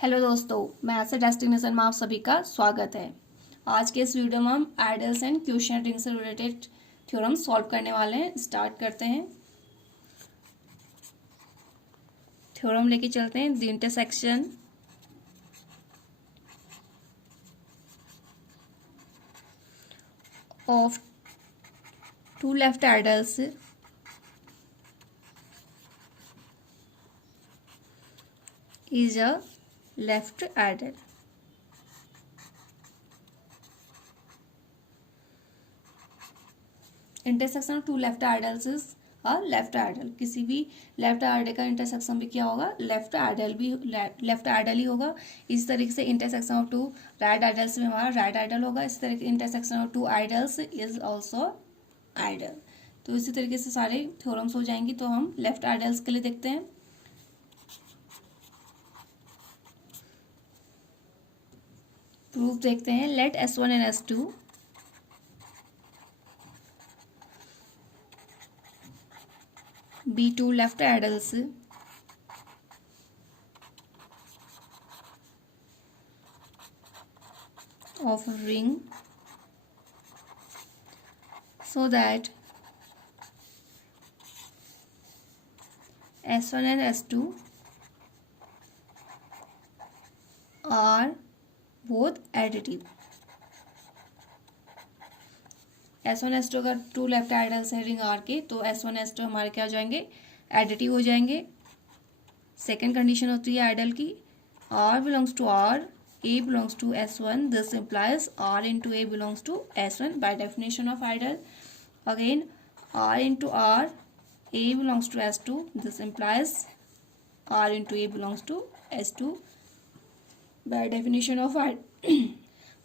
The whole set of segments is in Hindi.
हेलो दोस्तों, मैथ्स डेस्टिनेशन में आप सभी का स्वागत है। आज के इस वीडियो में हम आइडल्स एंड क्वेश्चन रिंग से रिलेटेड थ्योरम सॉल्व करने वाले हैं। स्टार्ट करते हैं। थ्योरम लेके चलते हैं। The intersection of two left ideals is a left ideal. Intersection of two left ideals is a left ideal. किसी भी लेफ्ट आइडल का इंटरसेक्शन भी क्या होगा? लेफ्ट आइडल भी लेफ्ट आइडल ही होगा। इस तरीके से intersection of two right ideals में हमारा राइट आइडल होगा। इस तरीके intersection of two ideals is also ideal. तो इसी तरीके से सारे थ्योरम्स हो जाएंगी। तो हम लेफ्ट आइडल्स के लिए देखते हैं। प्रूफ देखते हैं। Let S1 and S2 be two left addles of a ring so that S1 and S2 are both additive। S1 S2 अगर टू लेफ्ट आइडल्स है रिंग आर के, तो S1 S2 हमारे क्या हो जाएंगे? एडिटिव हो जाएंगे। सेकेंड कंडीशन होती है आइडल की, R belongs to R, A belongs to S1, this implies R into A belongs to S1 by definition of idol। Again R into R, A belongs to S2, this implies R into A belongs to S2 by definition of idol।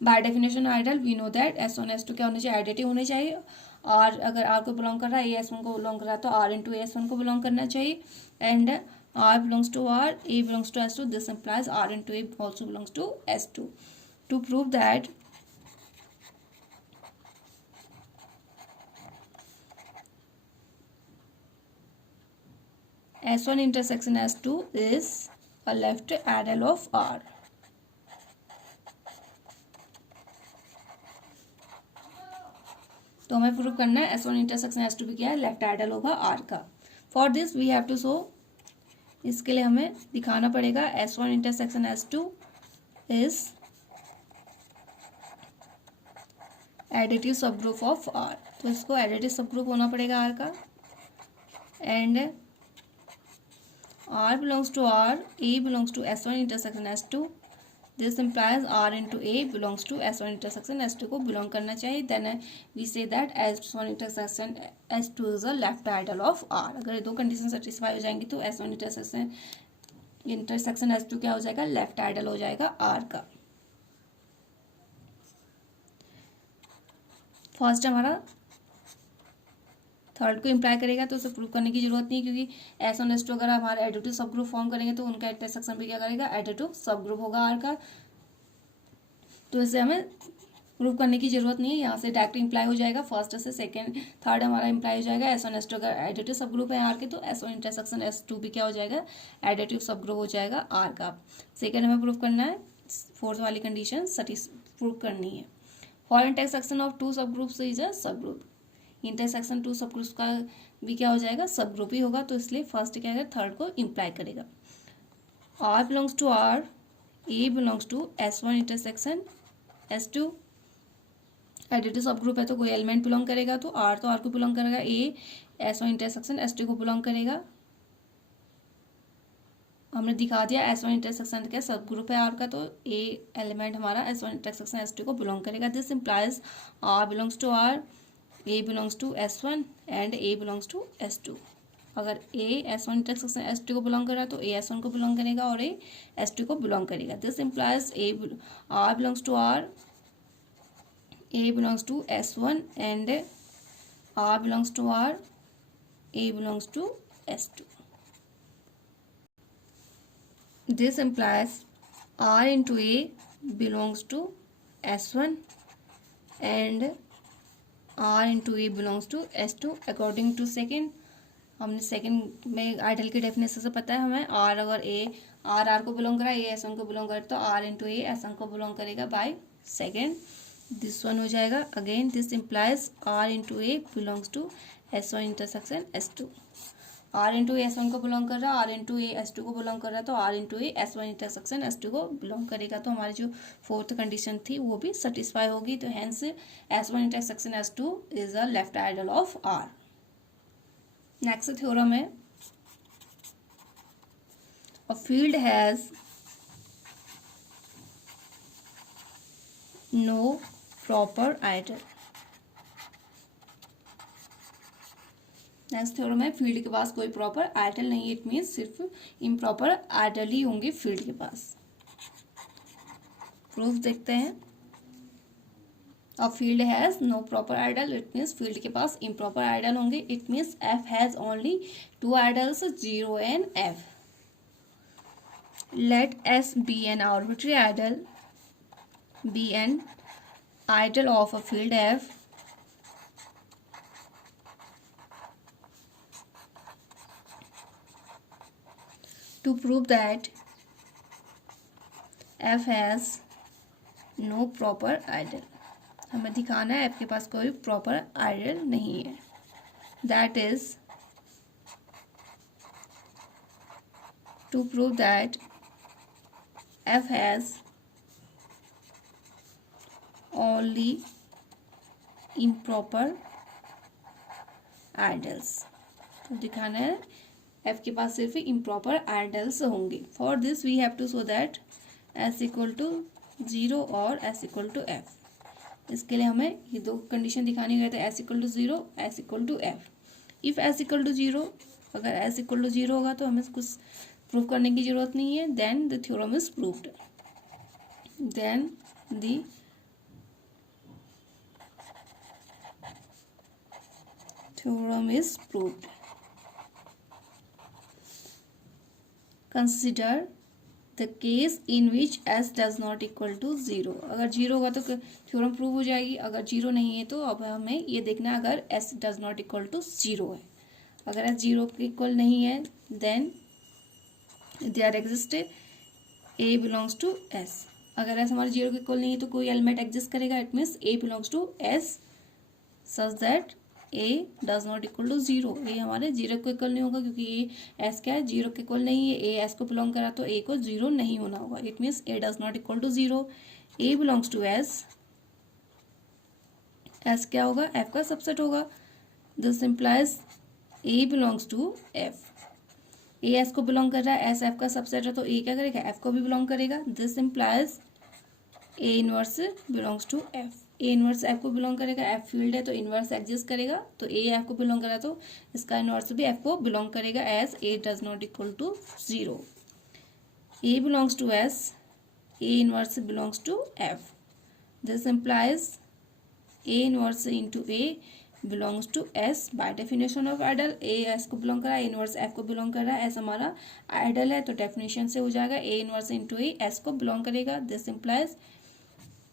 By definition ideal we know that S1 S2 क्या होने चाहिए? एडिटिव होने चाहिए। R अगर R को बिलोंग कर रहा है, A S1 को बिलोंग कर रहा है, तो R इंटू S1 को बिलोंग करना चाहिए। And R belongs to R, A belongs to S2, this implies R into A also belongs to S2। To prove that S1 intersection S2 is a left idol of R। तो हमें प्रूव करना है S1 इंटरसेक्शन S2 भी क्या है? लेफ्ट आइडल होगा R का। For this we have to show, इसके लिए हमें दिखाना पड़ेगा S1 intersection S2 is additive subgroup of R। तो इसको एडिटिव सब ग्रुप होना पड़ेगा R का। And R belongs to R, A belongs to S1 intersection S2, this implies R into A belongs to S1 intersection S2 को बिलोंग करना चाहिए। Then we say that S1 intersection S2 is a left ideal of R। अगर ये दो कंडीशन सेटिस्फाई हो जाएंगी तो S1 इंटरसेक्शन S2 क्या हो जाएगा? लेफ्ट आइडल हो जाएगा R का। फर्स्ट हमारा थर्ड को इम्प्लाई करेगा, तो उसे प्रूव करने की जरूरत नहीं, क्योंकि S1 S2 अगर हमारे एडिटिव सब ग्रुप फॉर्म करेंगे तो उनका इंटरसेक्शन भी क्या करेगा? एडिटिव सब ग्रुप होगा R का। तो इसे हमें प्रूव करने की जरूरत नहीं है, यहाँ से डायरेक्ट इम्प्लाई हो जाएगा। फर्स्ट से सेकंड थर्ड हमारा इम्प्लाई हो जाएगा। S1 S2 अगर एडिटिव सब ग्रुप है R के, तो S1 इंटरसेक्शन S2 भी क्या हो जाएगा? एडिटिव सब ग्रुप हो जाएगा R का। सेकेंड हमें प्रूव करना है, फोर्थ वाली कंडीशन प्रूव करनी है। फॉर इंटरसेक्शन ऑफ टू सब ग्रुप्स इज अ सब ग्रुप। इंटरसेक्शन टू सब ग्रुप्स का भी क्या हो जाएगा? सब ग्रुप ही होगा। तो इसलिए फर्स्ट क्या है? थर्ड को इम्प्लाई करेगा। R belongs to R, A belongs to S1 intersection S2, additive subgroup है तो कोई एलिमेंट बिलोंग करेगा, तो R को बिलोंग करेगा, A S1 इंटरसेक्शन S2 को बिलोंग करेगा। हमने दिखा दिया S1 इंटरसेक्शन क्या सब ग्रुप है R का, तो A एलिमेंट हमारा S1 इंटरसेक्शन S2 को बिलोंग करेगा। This implies R belongs to R, A belongs to S1 and A belongs to S2। अगर A S1 इंटरसेक्शन S2 को बिलोंग कर रहा है तो A S1 को बिलोंग करेगा और A S2 को बिलोंग करेगा। This implies R belongs to R, A belongs to S1 and R belongs to R, A belongs to S2। This implies R into A belongs to S1 and R into A belongs to S2 according to second। हमने सेकंड में आइडल की डेफिनेशन से पता है हमें R अगर A आर आर को बिलोंग करा, ए एस वन को बिलोंग करे तो R into A S one को बिलोंग करेगा बाय सेकेंड। दिस वन हो जाएगा। Again this implies R into A belongs to S one intersection S two. R into S one को बिलोंग कर रहा है, R into A S two को बिलोंग कर रहा है, तो R into A S one intersection S two को बिलोंग करेगा। तो हमारी जो फोर्थ कंडीशन थी वो भी सेटिस्फाई होगी। तो hence S one intersection S two is a left ideal of R. Next theorem है, a field has no proper idle। Next theorem है, फील्ड के पास कोई प्रॉपर आइडल नहीं है, इट मीन्स सिर्फ इम्प्रॉपर आइडल ही होंगे फील्ड के पास। प्रूफ देखते हैं। A field has no proper ideal, it means field के पास इम्प्रॉपर आइडल होंगे। It means F has only two idols, 0 and F. Let S be an arbitrary idle, be an idle of a field F to prove that F has no proper idle। हमें दिखाना है F के पास कोई प्रॉपर आइडल नहीं है। That is to prove that F has only improper idols। तो दिखाना है F के पास सिर्फ improper idols होंगे। For this we have to show that S equal to 0 और S equal to F। इसके लिए हमें ये दो कंडीशन दिखानी गई थे, S equal to 0, S equal to F। If S equal to 0, अगर S equal to 0 होगा तो हमें कुछ प्रूव करने की जरूरत नहीं है। Then the theorem is proved. Then the theorem is proved. Consider the case in which S does not equal to 0। अगर 0 होगा तो थ्योरम प्रूव हो जाएगी। अगर 0 नहीं है तो अब हमें ये देखना है अगर S does not equal to 0 है। अगर एस 0 के इक्वल नहीं है then there exist a belongs to s। अगर s हमारे 0 के इक्वल नहीं है तो कोई एलिमेंट एग्जिस्ट करेगा, it means a belongs to s such that a does not equal to 0। a हमारे 0 के इक्वल नहीं होगा क्योंकि a s क्या है, 0 के इक्वल नहीं है। a s को बिलोंग करा तो a को 0 नहीं होना होगा, it means a does not equal to 0। a belongs to s, s क्या होगा, f का सबसेट होगा। This implies a belongs to f। A S को बिलोंग कर रहा है, एस एफ का सबसेट है तो ए क्या करेगा, एफ को भी बिलोंग करेगा। This implies A inverse belongs to F. A inverse F को बिलोंग करेगा, एफ फील्ड है तो इनवर्स एग्जिस्ट करेगा, तो ए एफ को बिलोंग करा तो इसका इनवर्स भी एफ को बिलोंग करेगा as A does not equal to 0। A belongs to S, A inverse belongs to F. This implies A inverse into A belongs to S by definition of ideal. A S को बिलोंग कर रहा है, इनवर्स एफ को बिलोंग कर रहा है, एस हमारा आइडल है तो डेफिनेशन से हो जाएगा A inverse into A S को बिलोंग करेगा। This implies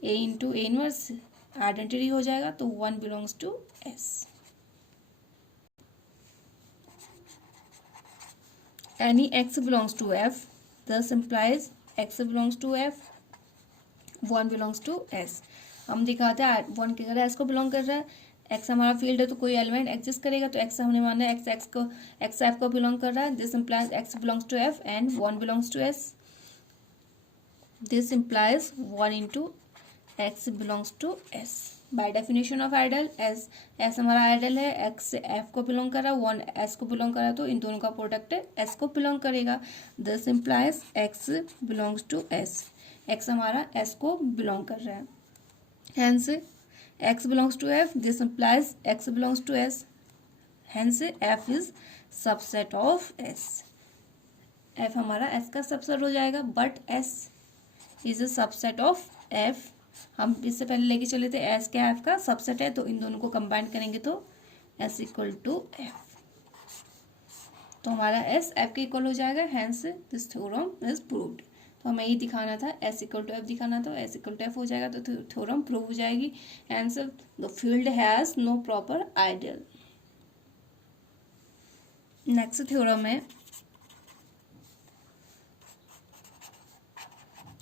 A into A inverse identity हो जाएगा तो 1 belongs to S. Any X belongs to F, this implies X belongs to F, 1 belongs to S. हम दिखाते हैं 1 की तरह एस को बिलोंग कर रहा है, एक्स हमारा फील्ड है तो कोई एलिमेंट एग्जिस्ट करेगा तो एक्स हमने माना है एक्स एफ को बिलोंग कर रहा है। This implies X belongs to F and 1 belongs to S. This implies 1 into X belongs to S by definition of ideal. S हमारा आइडल है, एक्स एफ को बिलोंग कर रहा है, 1 एस को बिलोंग कर रहा है तो इन दोनों का प्रोडक्ट एस को बिलोंग करेगा। This implies X belongs to S, X हमारा एस को बिलोंग कर रहा है। Hence x belongs to f, this implies x belongs to s, hence f is subset of s। f हमारा s का सबसेट हो जाएगा, but s is a subset of f। हम इससे पहले लेके चले थे s क्या f का सबसेट है तो इन दोनों को कंबाइन करेंगे तो s इक्वल टू f, तो हमारा s f के इक्वल हो जाएगा। hence this theorem is proved। तो हमें ये दिखाना था एस इक्वल टू एफ दिखाना था, एस इक्वल टू एफ हो जाएगा तो थ्योरम प्रूव हो जाएगी। Answer the field has no proper ideal. Next theorem है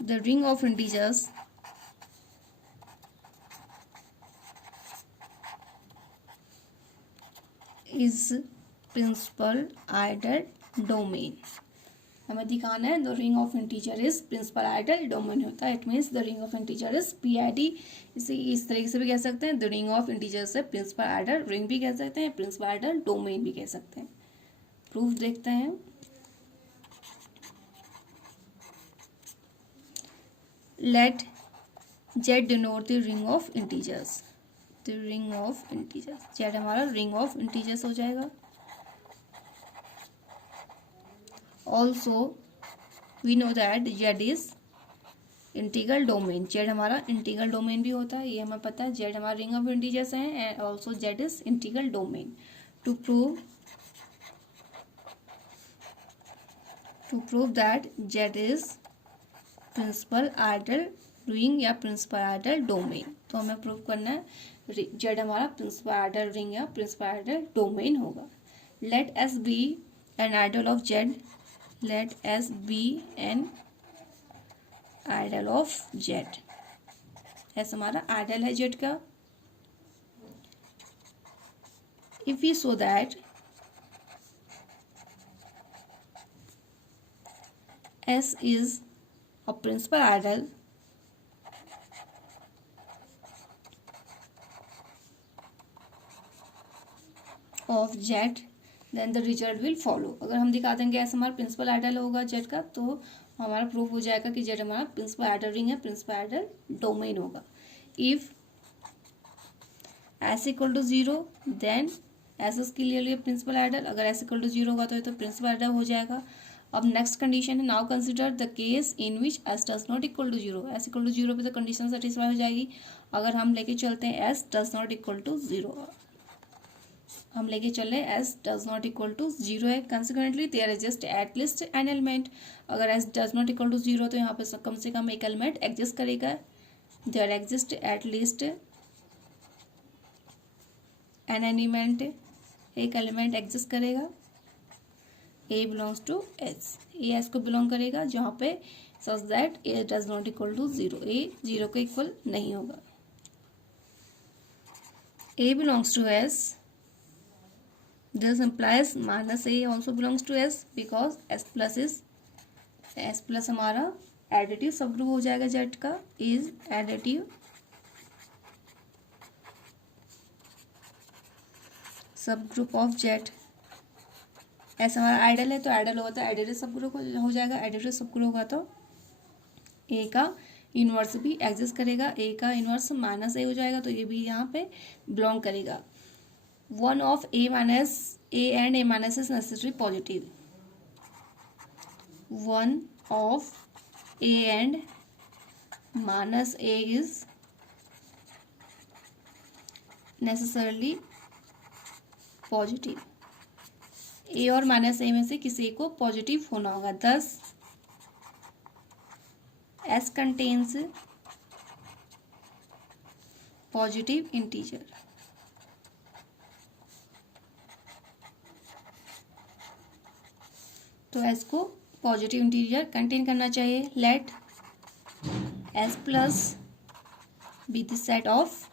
the ring of integers is principal idle domain. हमें दिखाना है the ring of integer is principal ideal domain होता है. It means the ring of integer is PID. इसे इस तरीके से भी कह सकते हैं. द रिंग ऑफ इंटीजर से प्रिंसिपल आइडल रिंग भी कह सकते हैं, प्रिंसिपल आइडल डोमेन भी कह सकते हैं. प्रूफ देखते हैं. Let Z denote the ring of integers. The ring of integers, Z हमारा रिंग ऑफ इंटीजर्स हो जाएगा. Also we know that Z is integral domain. Z हमारा इंटीग्रल डोमेन भी होता है, ये हमें पता है. Z हमारा रिंग ऑफ इंटीजर्स है and also Z is integral domain. To prove that Z is principal ideal ring या प्रिंसिपल आइडल डोमेन. तो हमें प्रूव करना है Z हमारा प्रिंसिपल आइडल रिंग या प्रिंसिपल आइडल डोमेन होगा. Let S be an ideal of Z. Let S be an idol of Z. S हमारा आइडल है Z का. If we show that S is a principal idol of Z, then the result will follow. अगर हम दिखा देंगे ऐसा हमारा प्रिंसिपल आइडल होगा Z का, तो हमारा प्रूफ हो जाएगा कि Z हमारा प्रिंसिपल आइडल रिंग है, प्रिंसिपल आइडल डोमेन होगा. If S equal to 0 then S is clearly principal ideal. अगर S इक्वल टू 0 होगा तो ये तो प्रिंसिपल आइडल हो जाएगा. अब नेक्स्ट कंडीशन है, now consider the case in which S does not equal to 0. S equal to 0 पे तो कंडीशन सेटिस्फाई हो जाएगी. अगर हम लेके चलते हैं S does not equal to 0, हम लेके चल रहे हैं S does not equal to 0 है. Consequently there exist at least an element. अगर S does not equal to 0 तो यहाँ पे कम से कम एक एलिमेंट एग्जिस्ट करेगा. There exist at least an element, एक एलिमेंट एग्जिस्ट करेगा. A belongs to S. A S को बिलोंग करेगा जहाँ पे such that A does not equal to 0. A 0 के इक्वल नहीं होगा. A belongs to S. This implies minus A also belongs to S because S plus हमारा एडिटिव सब ग्रुप हो जाएगा. Z का is additive subgroup of Z. S हमारा आइडल है तो आइडल होगा तो एडिटिव सब ग्रुप हो जाएगा. एडिटिव सब ग्रुप होगा तो A का इनवर्स भी एग्जिस्ट करेगा. A का इनवर्स माइनस A हो जाएगा तो ये भी यहाँ पे बिलोंग करेगा. One of A minus A and A minus is necessarily positive. One of A and minus A is necessarily positive. A और माइनस A में से किसी को पॉजिटिव होना होगा. thus S contains positive integer. तो S को पॉजिटिव इंटीजर कंटेन करना चाहिए. Let S plus be the set of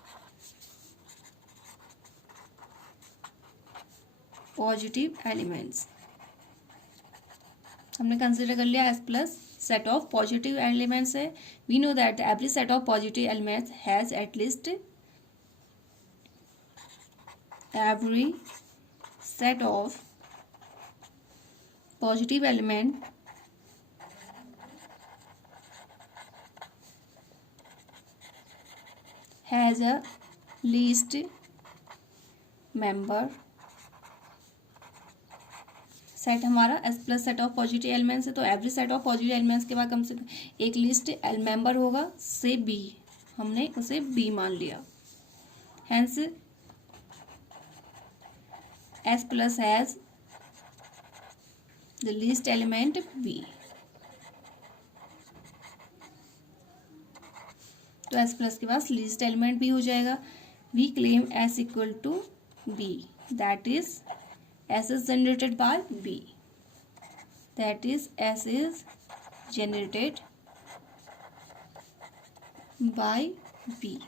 positive elements. हमने कंसिडर कर लिया S plus set of positive elements है. We know that every set of positive elements has at least every set of positive element has a least member. Set हमारा S plus set of positive elements है तो every set of positive elements के बाद कम से कम एक लिस्ट मेंबर होगा से B. हमने उसे B मान लिया. Hence S plus has the least element B. तो S प्लस के पास लीस्ट एलिमेंट भी हो जाएगा. We claim S equal to B. That is S is generated by B. That is S is generated by B.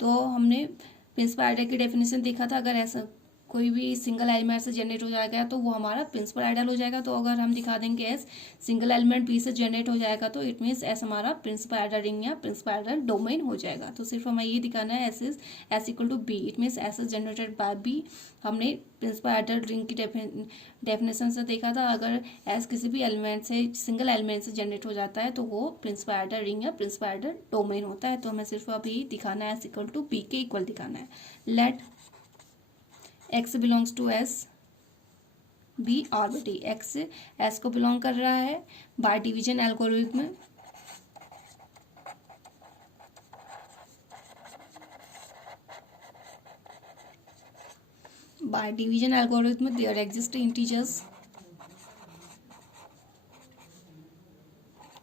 तो हमने प्रिंसिपल आइडल की डेफिनेशन देखा था, अगर ऐसा कोई भी सिंगल एलिमेंट से जनरेट हो जाएगा तो वो हमारा प्रिंसिपल आइडल हो जाएगा। तो अगर हम दिखा देंगे एस सिंगल एलिमेंट बी से जनरेट हो जाएगा तो इट मीन्स एस हमारा प्रिंसिपल आइडल रिंग या प्रिंसिपल आइडल डोमेन हो जाएगा। तो सिर्फ हमें ये दिखाना है S equal to B, it means S is generated by B. हमने प्रिंसिपल आइडल रिंग की डेफिनेशन से देखा था, अगर एस किसी भी एलिमेंट से सिंगल एलिमेंट से जनरेट हो जाता है तो वो प्रिंसिपल आइडल रिंग या प्रिंसिपल आइडल डोमेन होता है। तो हमें सिर्फ अभी दिखाना है एस इक्वल टू बी के इक्वल दिखाना है। Let x belongs to s be arbitrary, x s को बिलोंग कर रहा है बाय डिवीजन एल्गोरिथम में। By division algorithm there exist integers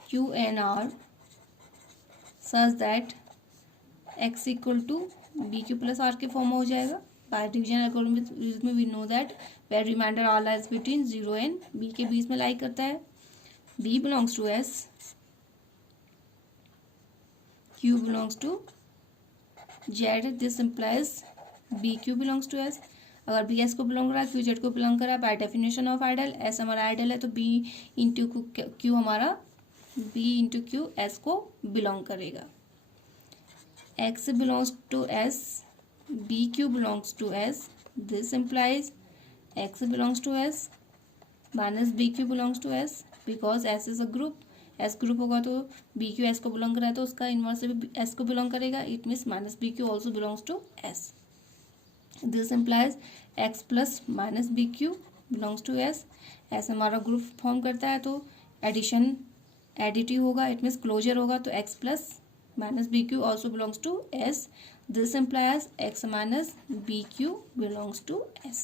q and r such that x equal to B Q plus R के फॉर्म में हो जाएगा। बाय डिवीजन एल्गोरिथम में we know that where remainder R lies between 0 and b के बीच में लाई करता है। b belongs to s, q belongs to z, this implies b q belongs to s। अगर b s को बिलोंग कर रहा है, q z को बिलोंग कर रहा है, by definition of ideal s हमारा आइडल है तो b इंटू q हमारा b इंटू q s को बिलोंग करेगा। x belongs to s, bq belongs to s, this implies x belongs to s minus bq belongs to s because s is a group, s group होगा तो bq s को बिलोंग कर रहा है तो उसका इनवर्स भी s को बिलोंग करेगा, it means minus bq also belongs to s। This implies x plus minus bq belongs to s। s हमारा ग्रुप फॉर्म करता है तो एडिशन एडिटिव होगा, इट मीन्स क्लोजर होगा तो x plus minus bq also belongs to s. This implies x minus bq belongs to s.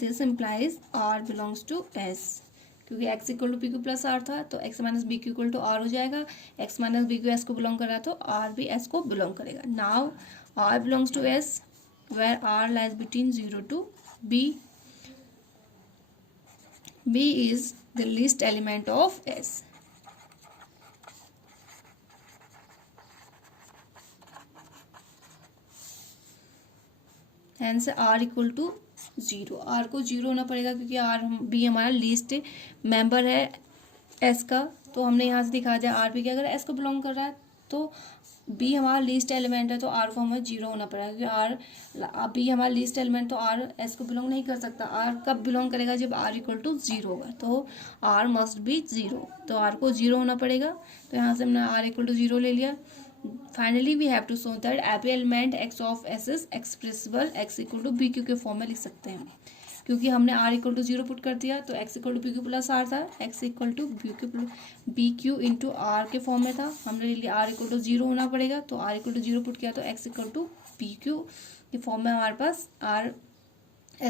This implies r belongs to s. क्योंकि x equal to P Q plus R था तो x minus B Q equal to R हो जाएगा। x minus B Q S को बिलोंग कर रहा है तो r भी s को बिलोंग करेगा। Now r belongs to s where r lies between 0 to b। b is the least element of s। Hence R equal to 0, R को 0 होना पड़ेगा क्योंकि आर बी हमारा लीस्ट मेंबर है एस का। तो हमने यहाँ से दिखा दिया आर बी के अगर एस को बिलोंग कर रहा है तो बी हमारा लीस्ट एलिमेंट है तो आर को हमें 0 होना पड़ेगा क्योंकि आर बी हमारा लीस्ट एलिमेंट तो आर एस को बिलोंग नहीं कर सकता। आर कब बिलोंग करेगा जब आर इक्वल टू 0 होगा, तो आर मस्ट बी 0, तो आर को 0 होना पड़ेगा। तो यहाँ से हमने आर इक्वल टू 0 ले लिया। Finally we have to show that every element x of s is expressible x equal to B Q के फॉर्म में लिख सकते हैं क्योंकि हमने r इक्वल टू 0 पुट कर दिया तो x equal to B Q plus R था, x equal to B Q into R के फॉर्म में था। हमने ले लिया r इक्वल टू 0 होना पड़ेगा तो r इक्वल टू 0 पुट किया तो x equal to B Q के फॉर्म में हमारे पास r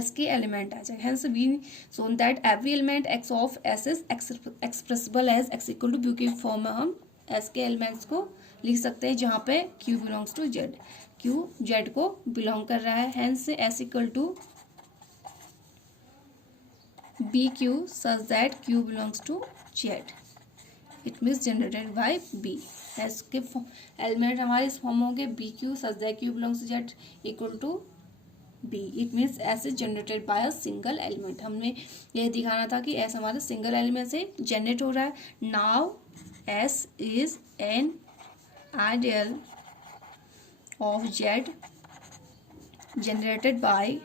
s के एलिमेंट आ जाएगा। Hence we shown that every element x of s is expressible as x equal to B के फॉर्म में हम s के एलिमेंट्स को लिख सकते हैं जहाँ पे q belongs to z, q z को बिलोंग कर रहा है। Hence s equal to B Q such that q belongs to z, it means generated by b। s के एलिमेंट हमारे इस फॉर्म होंगे B Q such that q belongs to z equal to b, it means s is generated by a single element. हमने यह दिखाना था कि s हमारे सिंगल एलिमेंट से जनरेट हो रहा है। Now s is an ideal of Z generated by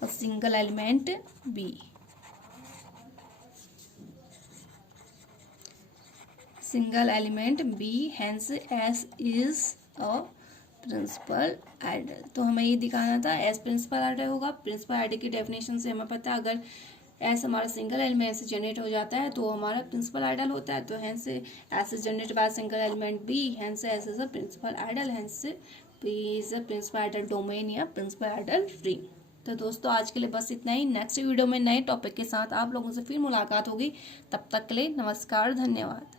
a single element B. Single element B, hence S is a principal ideal. तो हमें ये दिखाना था एस प्रिंसिपल आइडल होगा। प्रिंसिपल आइडल की डेफिनेशन से हमें पता है अगर एस हमारा सिंगल एलिमेंट से जनरेट हो जाता है तो हमारा प्रिंसिपल आइडल होता है। तो hence S is generated by single element B, hence S is a principal ideal, hence B is a principal ideal domain या प्रिंसिपल आइडल रिंग। तो दोस्तों आज के लिए बस इतना ही। नेक्स्ट वीडियो में नए टॉपिक के साथ आप लोगों से फिर मुलाकात होगी। तब तक के लिए नमस्कार, धन्यवाद।